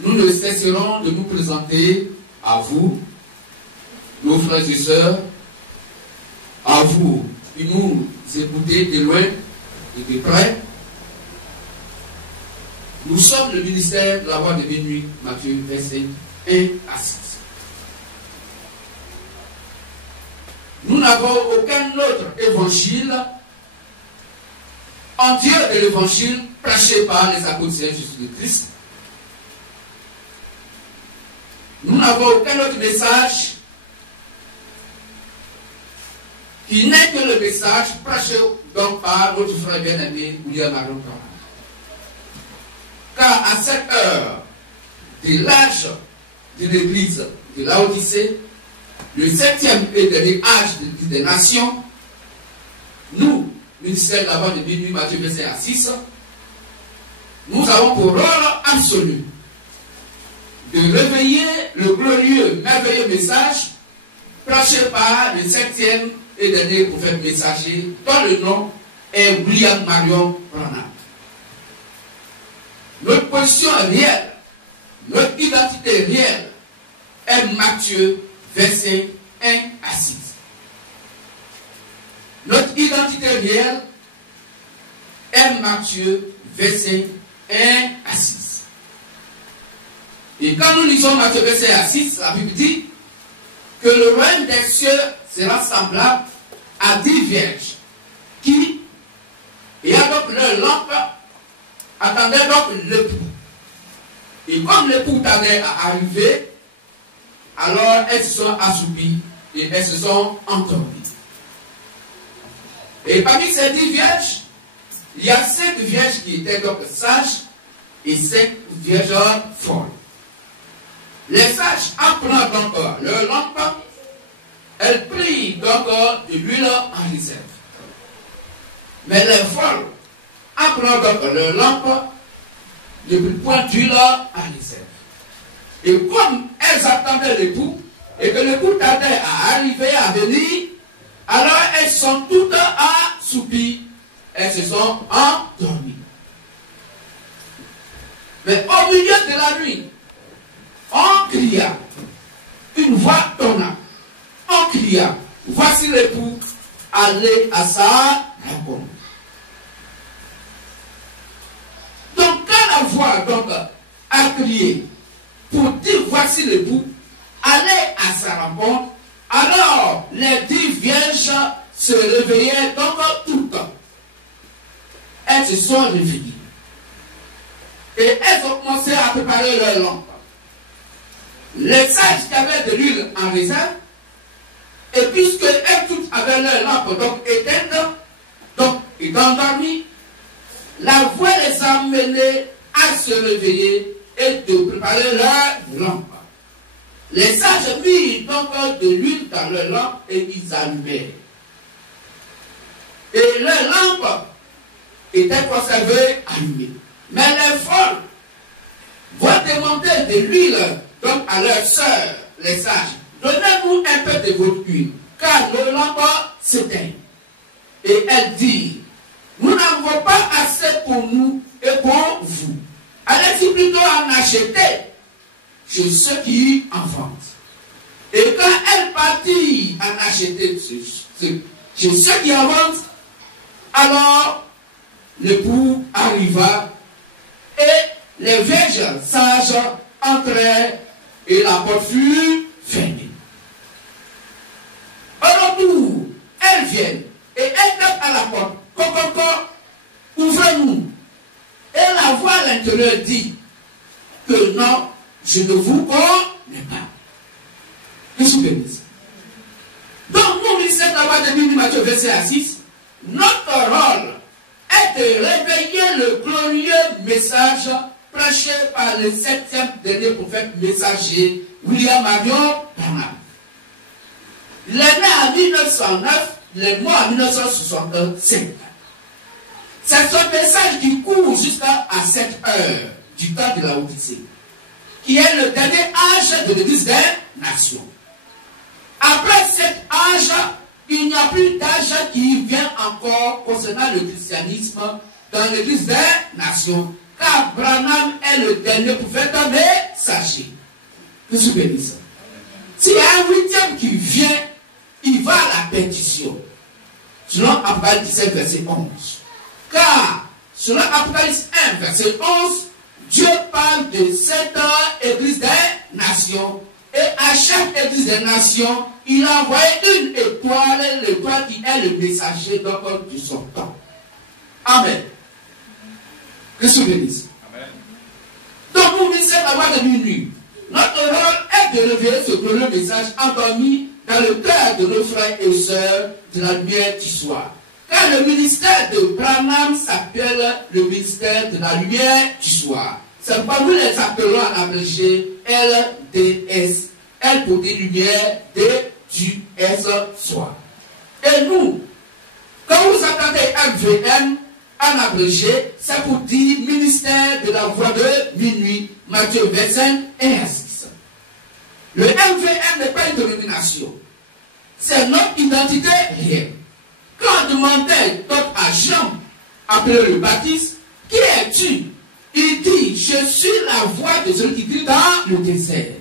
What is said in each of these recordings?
nous ne cesserons de nous présenter à vous, nos frères et sœurs, à vous qui nous écoutez de loin et de près. Nous sommes le ministère de la voix de minuit, Matthieu, verset 1 à 6. Nous n'avons aucun autre évangile en dehors de l'évangile prêché par les apôtres Jésus-Christ. Nous n'avons aucun autre message qui n'est que le message prêché donc par notre frère bien-aimé William Marion Branham. Car à cette heure de l'âge de l'église de Laodicée, le 7e et dernier âge des nations, nous, ministère de la voix de minuit, Matthieu verset à 6, nous avons pour rôle absolu de réveiller le glorieux, merveilleux message prêché par le 7e et dernier prophète messager, dont le nom est William Marion Branham. Notre position réelle, notre identité réelle est Matthieu, verset 1 à 6. Notre identité réelle est Matthieu, verset 1 à 6. Et quand nous lisons Matthieu, verset 1 à 6, la Bible dit que le royaume des cieux sera semblable à 10 vierges qui, ayant donc leur lampe, attendaient donc l'époux. Et comme l'époux tardait à arriver, alors elles se sont assoupies et elles se sont endormies. Et parmi ces 10 vierges, il y a 5 vierges qui étaient donc sages et 5 vierges folles. Les sages, en prenant donc leur lampe, elles prient donc de l'huile en réserve. Mais les folles, en prenant donc leur lampe, ne prient point d'huile en réserve. Et comme elles attendaient l'époux, et que l'époux tardait à arriver, à venir, alors elles sont toutes assoupies, elles se sont endormies. Mais au milieu de la nuit, on cria, une voix tonna, on cria, voici l'époux, allez à sa rencontre. Donc quand la voix donc, a crié, pour dire voici l'époux, allez à sa rencontre, alors les 10 vierges se réveillaient donc toutes. Elles se sont réveillées. Et elles ont commencé à préparer leur lampe. Les sages qui avaient de l'huile en réserve, et puisque elles toutes avaient leur lampe donc éteinte, donc étant endormies, la voix les a amenées à se réveiller et de préparer leur lampe. Les sages mirent donc de l'huile dans leur lampe et ils allumèrent. Et leur lampe était conservée allumée. Mais les folles vont demander de l'huile donc à leurs sœurs, les sages. Donnez-nous un peu de votre huile, car nos lampes s'éteignent. Et elles disent, nous n'avons pas assez pour nous et pour vous. Allez-y plutôt en acheter chez ceux qui en vendent. Et quand elle partit en acheter chez ceux qui en vendent, alors l'époux arriva et les vierges sages entrèrent et la porte fut fermée. Au retour, elles viennent et elles tapent à la porte. Coco, ouvrez-nous. Et la voix à l'intérieur dit que non, je ne vous connais pas. Que je bénisse. Donc, nous, ministère de la voix de minuit, Matthieu, verset à 6, notre rôle est de réveiller le glorieux message prêché par le 7e dernier prophète messager, William Marion Branham. Il est né en 1909, il est mort en 1965. C'est son message qui court jusqu'à cette heure du temps de la Odyssée, qui est le dernier âge de l'église des nations. Après cet âge, il n'y a plus d'âge qui vient encore concernant le christianisme dans l'église des nations. qu'Abraham est le dernier prophète messager. Que je bénisse. S'il y a un huitième qui vient, il va à la perdition. Selon Apocalypse 17, verset 11. Car, selon Apocalypse 1, verset 11, Dieu parle de cette église des nations. Et à chaque église des nations, il a envoyé une étoile, l'étoile qui est le messager donc de son temps. Amen. Que se bénisse. Donc, nous ministère la voix de minuit. Notre rôle est de révéler ce glorieux message endormi dans le cœur de nos frères et sœurs de la lumière du soir. Car le ministère de Branham s'appelle le ministère de la lumière du soir. C'est pourquoi nous les appelons en abrégé LDS. L pour dire lumière, D du S soir. Et nous, quand vous entendez MVM en abrégé, c'est pour dire ministère de la voix de minuit, Matthieu 25 et 6. Le MVM n'est pas une dénomination. C'est notre identité réelle. Quand on demandait donc à Jean, après le baptême, qui es-tu? Il dit, je suis la voix de celui qui crie dans le désert.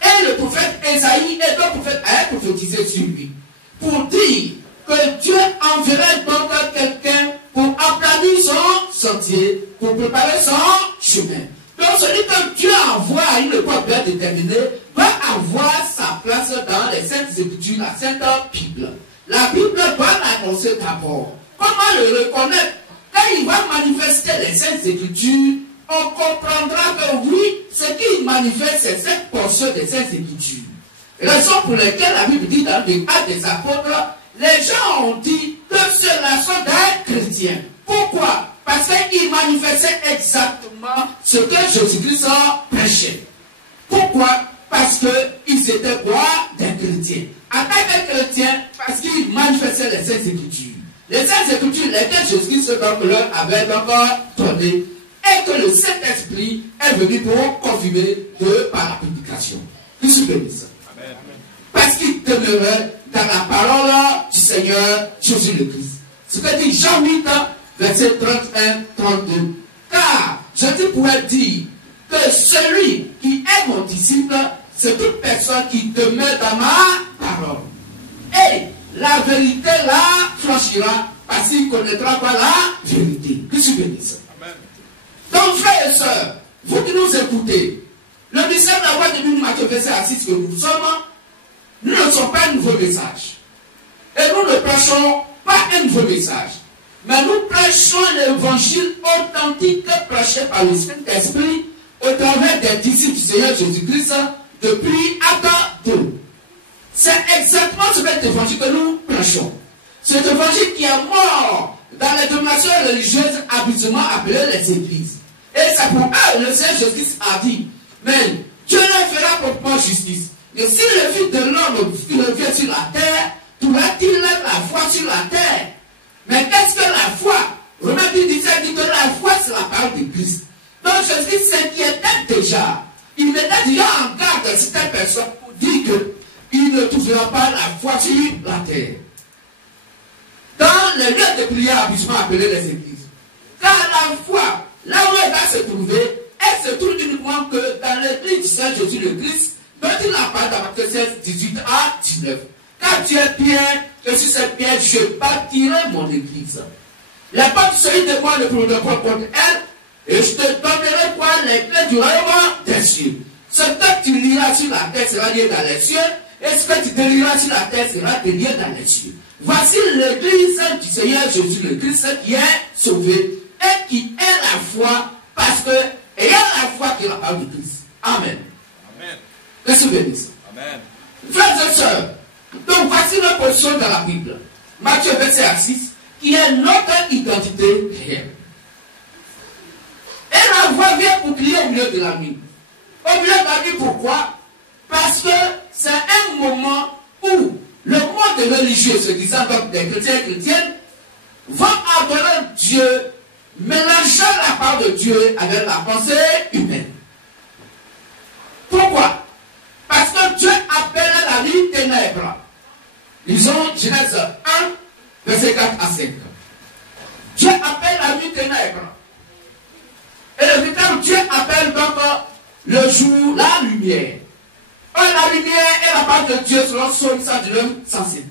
Et le prophète Esaïe et le prophète a prophétisé sur lui. Pour dire que Dieu enverrait donc quelqu'un pour aplanir son sentier, pour préparer son chemin. Donc celui que Dieu envoie à une époque bien déterminée va avoir sa place dans les saintes écritures, la sainte Bible. La Bible doit l'annoncer d'abord. Comment le reconnaître? Quand il va manifester les saintes écritures, on comprendra que oui, ce qu'il manifeste, c'est cette portion des saintes écritures. Raison pour laquelle la Bible dit dans les Actes des Apôtres, les gens ont dit que ceux-là sont des chrétiens. Pourquoi? Parce qu'ils manifestaient exactement ce que Jésus-Christ prêchait. Pourquoi? Parce qu'ils étaient quoi? Des chrétiens. En tant que chrétiens, parce qu'ils manifestaient les saintes écritures. Les saintes écritures, lesquelles Jésus-Christ leur avait donc donné, et que le Saint-Esprit est venu pour confirmer par la prédication. Qu'il se bénisse. Parce qu'il demeurait dans la parole du Seigneur Jésus-le-Christ. Ce que dit Jean 8, verset 31-32. Car Jésus pourrait dire que celui qui est mon disciple, c'est toute personne qui demeure dans ma parole. Et la vérité la franchira parce qu'il connaîtra pas la vérité. Que je bénisse. Donc, frères et sœurs, vous qui nous écoutez, le message de la voix de Dieu, Matthieu 26 que nous sommes, nous ne sommes pas un nouveau message. Et nous ne prêchons pas un nouveau message. Mais nous prêchons l'évangile authentique prêché par le Saint-Esprit au travers des disciples du Seigneur Jésus-Christ depuis Acte 2. C'est exactement cet évangile que nous prêchons. Cet évangile qui est mort dans les dominations religieuses habituellement appelées les églises. Et c'est pour eux le Seigneur Jésus a dit, mais Dieu leur fera proprement justice. Et si le Fils de l'homme qui revient sur la terre, pourra-t-il mettre la foi sur la terre? Mais qu'est-ce que la foi? Romains disait que la foi c'est la parole de Christ. Donc Jésus s'inquiétait déjà. Il mettait déjà en garde certaines personnes pour dire qu'il ne trouvera pas la foi sur la terre. Dans les lieux de prière habituellement appelés les églises. Car la foi, là où elle va se trouver, elle se trouve uniquement que dans l'église du Seigneur Jésus le Christ, dont il a parlé dans Matthieu 16, 18 à 19. Car tu es pierre, et sur cette pierre, je bâtirai mon église. Les portes seront de moi ne pourront pas contre elle, et je te donnerai quoi les clés du royaume des cieux. Ce que tu liras sur la terre sera lié dans les cieux, et ce que tu délieras sur la terre sera lié dans les cieux. Voici l'église du Seigneur Jésus le Christ qui est sauvée et qui est la foi, parce que ayant la foi qui est la parole de Christ. Amen. Amen. Que se bénisse. Amen. Frères et sœurs, donc voici notre position dans la Bible. Matthieu 26, qui est notre identité réelle. Et la voix vient pour crier au milieu de la nuit. Au milieu de la nuit, pourquoi? Parce que c'est un moment où le monde religieux, se disant donc des chrétiens et chrétiennes, vont adorer Dieu, mélangeant la parole de Dieu avec la pensée humaine. Pourquoi? Parce que Dieu appelle la nuit ténèbres. Lisons Genèse 1, verset 4 à 5. Dieu appelle la nuit ténèbres. le jour, la lumière. La lumière est la part de Dieu selon Psaume 119, 105.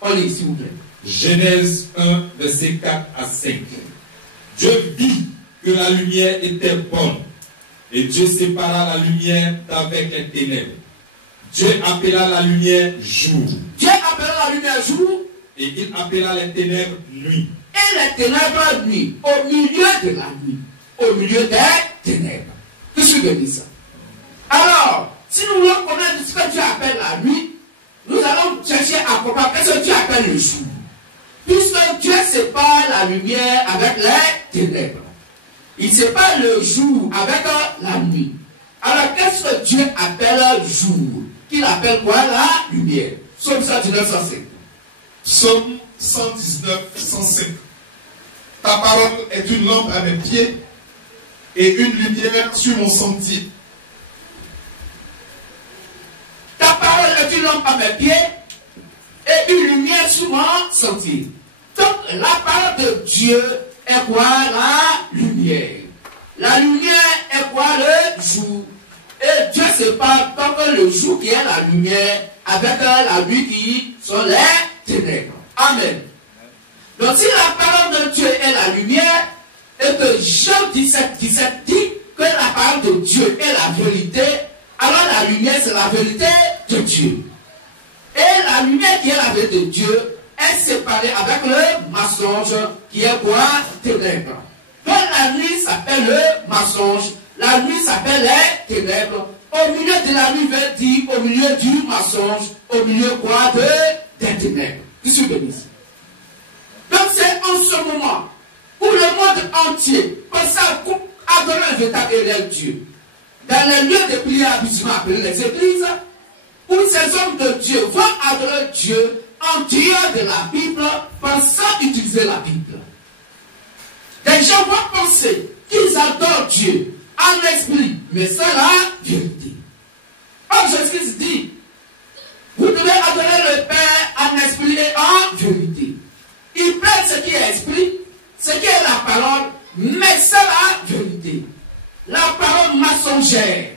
On lit, s'il vous plaît. Genèse 1, verset 4 à 5. Dieu vit que la lumière était bonne, et Dieu sépara la lumière d'avec les ténèbres. Dieu appela la lumière jour. Dieu appela la lumière jour. Et il appela les ténèbres nuit. Et les ténèbres nuit, au milieu de la nuit, au milieu des ténèbres. Qu'est-ce que je veux dire ça? Alors, si nous voulons connaître ce que Dieu appelle la nuit, nous allons chercher à comprendre qu'est-ce que Dieu appelle le jour. Puisque Dieu sépare la lumière avec les ténèbres. Il sépare le jour avec la nuit. Alors, qu'est-ce que Dieu appelle jour? Qu'il appelle quoi? La lumière. Psaume 119, 105. Psaume 119, 105. Ta parole est une lampe à mes pieds et une lumière sur mon sentier. Ta parole est une lampe à mes pieds et une lumière sur mon sentier. Donc, la parole de Dieu est quoi? La lumière. La lumière est quoi? Le jour. Et Dieu sépare donc le jour qui est la lumière avec la nuit qui sont les ténèbres. Amen. Donc, si la parole de Dieu est la lumière, et que Jean 17, 17 dit que la parole de Dieu est la vérité, alors la lumière, c'est la vérité de Dieu. Et la lumière qui est la vérité de Dieu est séparée avec le mensonge qui est quoi? Ténèbres. Donc la nuit s'appelle le mensonge, la nuit s'appelle les ténèbres. Au milieu de la nuit veut dire au milieu du mensonge, au milieu quoi? Des ténèbres. Qu'est-ce que je dis? Donc c'est en ce moment où le monde entier pense à adorer un véritable et réel Dieu. Dans les lieux de prière habituellement appelés les églises, où ces hommes de Dieu vont adorer Dieu en dehors de la Bible, pensant utiliser la Bible. Les gens vont penser qu'ils adorent Dieu en esprit, mais c'est la vérité. Or Jésus dit, vous devez adorer le Père en esprit et en vérité. Il prête ce qui est esprit, ce qui est la parole, mais c'est la vérité. La parole mensongère,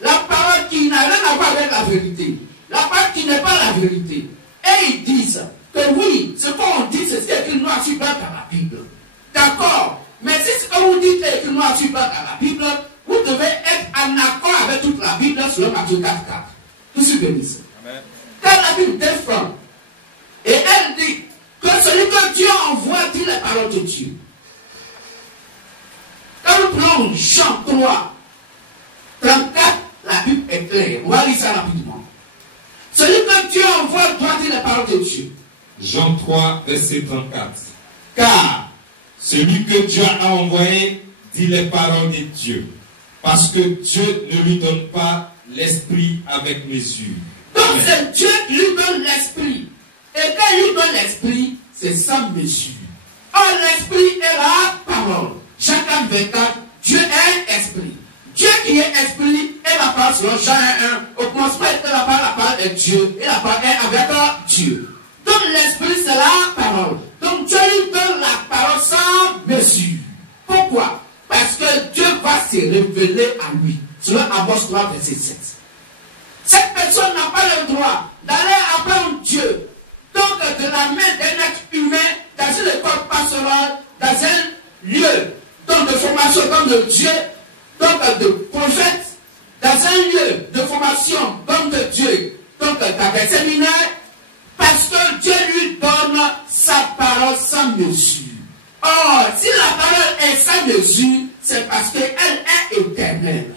la parole qui n'a rien à voir avec la vérité, la parole qui n'est pas la vérité. Et ils disent que oui, ce qu'on dit, c'est ce qui est écrit noir sur blanc dans la Bible. D'accord, mais si ce que vous dites est écrit noir sur blanc dans la Bible, vous devez être en accord avec toute la Bible selon Matthieu 4, 4. Tout ce que je dis. Quand la Bible défend, et elle dit que celui que Dieu envoie dit les paroles de Dieu. Quand nous prenons Jean 3, 34, la Bible est claire. On va lire ça rapidement. Celui que Dieu envoie doit dire les paroles de Dieu. Jean 3, verset 34. Car celui que Dieu a envoyé dit les paroles de Dieu, parce que Dieu ne lui donne pas l'esprit avec mesure. Donc c'est Dieu qui lui donne l'esprit. Et quand il lui donne l'esprit, c'est sans mesure. Or l'esprit est la parole. Jean 4, 24, Dieu est esprit. Dieu qui est esprit est la parole selon Jean 1. Au commencement était la parole est Dieu. Et la parole est avec Dieu. Donc l'esprit c'est la parole. Donc Dieu lui donne la parole sans mesure. Pourquoi? Parce que Dieu va se révéler à lui. Selon Amos 3, verset 7. Cette personne n'a pas le droit d'aller apprendre Dieu. Donc de la main d'un être humain dans une école pastorale, dans un lieu donc de formation comme de Dieu, donc de prophète, dans un lieu de formation comme de Dieu, donc dans des séminaires, parce que Dieu lui donne sa parole sans mesure. Or, si la parole est sans mesure, c'est parce qu'elle est éternelle.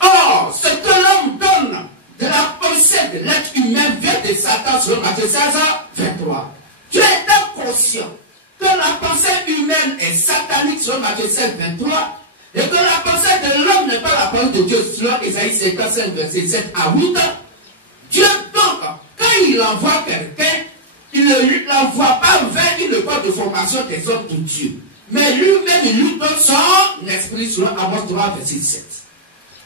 Or, ce que l'homme donne de la pensée de l'être humain vient de Satan selon Matthieu 16, 23. Dieu est conscient que la pensée humaine est satanique selon Matthieu 16, 23 et que la pensée de l'homme n'est pas la parole de Dieu selon Isaïe 55, verset 7 à 8. Dieu donc, quand il envoie quelqu'un, il ne l'envoie pas vers une école de formation des hommes de Dieu, mais lui-même il lui donne son esprit selon Amos 3, verset 7.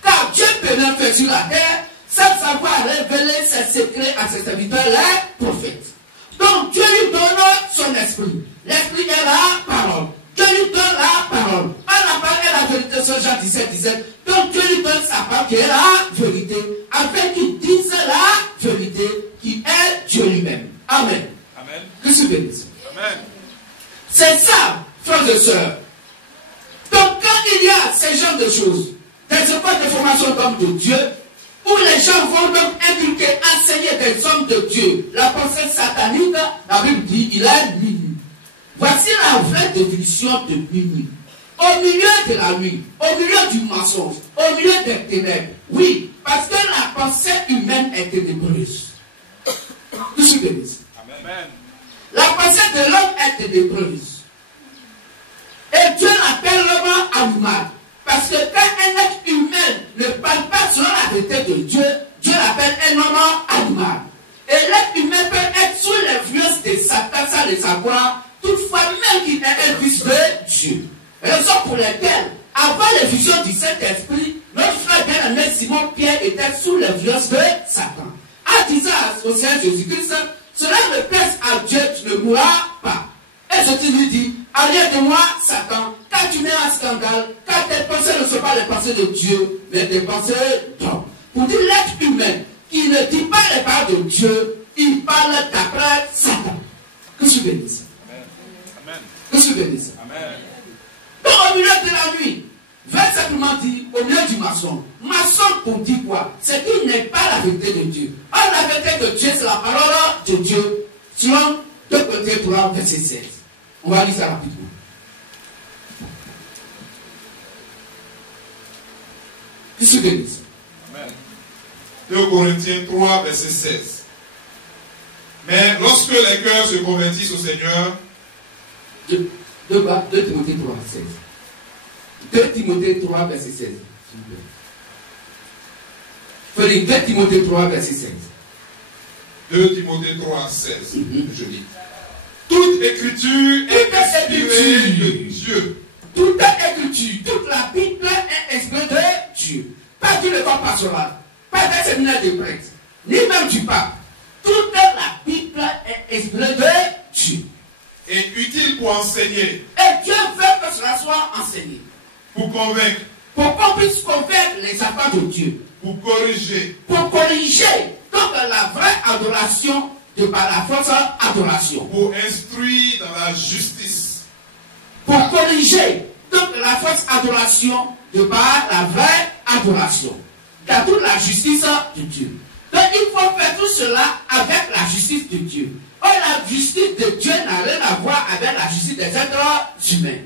Car Dieu peut rien faire sur la terre sans savoir révéler ses secrets à ses serviteurs, les prophètes. Donc Dieu lui donne son esprit. L'esprit est la parole. Dieu lui donne la parole. La parole est la vérité sur Jean 17, 17. Donc Donc Dieu lui donne sa part qui est la vérité, afin qu'il dise la vérité qui est Dieu lui-même. Amen. Amen. Que se bénisse. Amen. C'est ça, frères et sœurs. Donc quand il y a ces genres de choses, des écoles de formation d'hommes de Dieu, où les gens vont donc inculquer, enseigner des hommes de Dieu, la pensée satanique, la Bible dit, il est minuit. Voici la vraie définition de minuit. Au milieu de la nuit, au milieu du mensonge, au milieu des ténèbres. Oui, parce que la pensée humaine est ténébreuse. Que se bénisse. Amen. La pensée de l'homme est ténébreuse. Et Dieu l'appelle l'homme animal. Parce que quand un être humain ne parle pas selon la vérité de Dieu, Dieu l'appelle un homme animal. Et l'être humain peut être sous l'influence de Satan sans le savoir, toutefois même qu'il est un fils de Dieu. Raison pour laquelle, avant l'effusion du Saint-Esprit, notre frère bien-aimé Simon Pierre était sous l'influence de Satan. En disant au Seigneur Jésus-Christ, cela ne plaise à Dieu, tu ne mourras pas. Et Jésus lui dit, arrière de moi, Satan, car tu mets un scandale, car tes pensées ne sont pas les pensées de Dieu, mais des pensées d'homme. Pour dire l'être humain qui ne dit pas les paroles de Dieu, il parle d'après Satan. Que je bénisse. Amen. Que je bénisse. Amen. Donc au milieu de la nuit, vers simplement dit, au milieu du maçon. Maçon pour dire quoi? C'est qu'il n'est pas la vérité de Dieu. Or la vérité de Dieu, c'est la parole de Dieu. Selon 2 Corinthiens 3, verset 16. On va lire ça rapidement. Que se bénisse. Amen. 2 Corinthiens 3, verset 16. Mais lorsque les cœurs se convertissent au Seigneur, 2 Timothée 3, 16. 2 Timothée 3, verset 16. 2 Timothée 3, verset 16. 2 Timothée 3, 16, je lis. Toute écriture est inspirée de Dieu. Toute écriture, toute la Bible est inspirée de Dieu. Pas du corps pastoral, pas des séminaires de prêtres, ni même du pape. Toute la Bible est inspirée de Dieu. Et utile pour enseigner. Et Dieu veut que cela soit enseigné. Pour convaincre. Pour qu'on puisse convaincre les enfants de Dieu. Pour corriger. Pour corriger. Donc la vraie adoration de par la fausse adoration. Pour instruire dans la justice. Pour corriger. Donc la fausse adoration de par la vraie adoration. Dans toute la justice de Dieu. Donc il faut faire tout cela avec la justice de Dieu. Or la justice de Dieu n'a rien à voir avec la justice des êtres humains.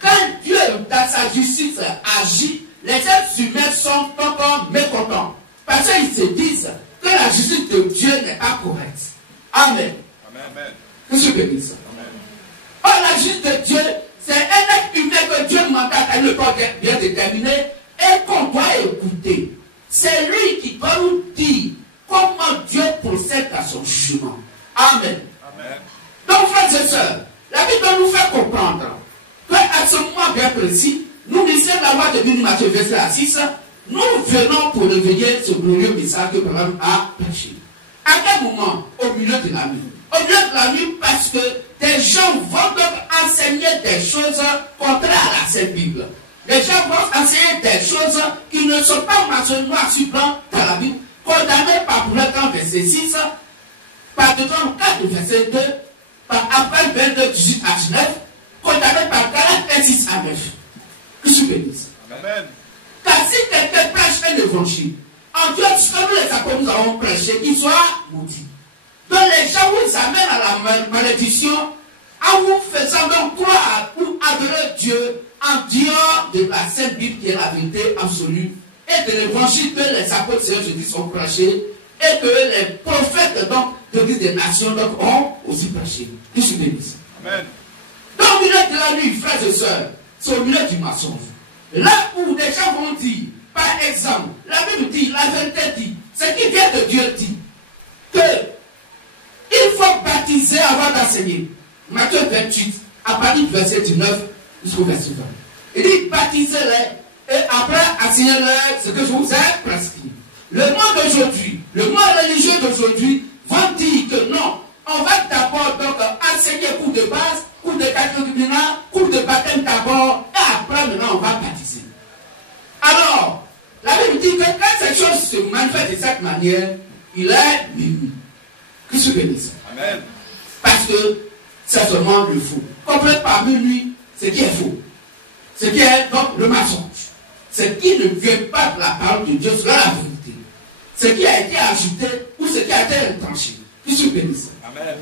Quand Dieu, dans sa justice, agit, les êtres humains sont encore mécontents. Parce qu'ils se disent que la justice de Dieu n'est pas correcte. Amen. Amen. Que je bénisse. Or la justice de Dieu, c'est un être humain que Dieu demande à le corps bien déterminé et qu'on doit écouter. C'est lui qui doit nous dire comment Dieu procède à son chemin. Amen. Amen. Donc, frères et sœurs, la Bible doit nous faire comprendre qu'à ce moment bien précis, nous lisons la loi de Dieu, Matthieu verset 6, nous venons pour réveiller ce glorieux message que Abraham a prêché. À quel moment? Au milieu de la nuit. Au milieu de la nuit, parce que des gens vont donc enseigner des choses contraires à la Sainte Bible. Les gens vont enseigner des choses qui ne sont pas mentionnées noir sur blanc dans la Bible, condamnées par Proverbe verset 6, par Deutéronome 4 verset 2, par Abraham 22 18 à 19, condamné par Galates 6 à 9. Que je bénisse. Amen. Car si quelqu'un prêche un évangile, en Dieu, comme les apôtres nous avons prêché, qu'il soit maudit. Donc les gens vous amènent à la malédiction en vous faisant donc croire ou adorer Dieu en dehors de la Sainte Bible qui est la vérité absolue et de l'évangile que les apôtres Seigneur Jésus ont prêché et que les prophètes donc de l'Église des nations donc ont aussi prêché. Que je bénisse. Amen. Dans le milieu de la nuit, frères et sœurs, c'est au milieu du mensonge. Là où des gens vont dire, par exemple, la Bible dit, la vérité dit, ce qui vient de Dieu dit, que il faut baptiser avant d'enseigner. Matthieu 28, à partir du verset 19 jusqu'au verset 20. Il dit, baptisez-les et après enseignez-les ce que je vous ai prescrit. Le monde d'aujourd'hui, le monde religieux d'aujourd'hui, vont dire que non, on va d'abord donc enseigner cours de base, cours de catéchuménat, cours de baptême d'abord, et après maintenant on va baptiser. Alors, quelque chose se manifeste de cette manière, il est minuit. Que se bénisse. Amen. Parce que c'est seulement le faux. Comprenez parmi lui ce qui est faux. Ce qui est donc le mensonge. Ce qui ne vient pas de la parole de Dieu selon la vérité. Ce qui a été ajouté ou ce qui a été retranché. Que se bénisse. Amen.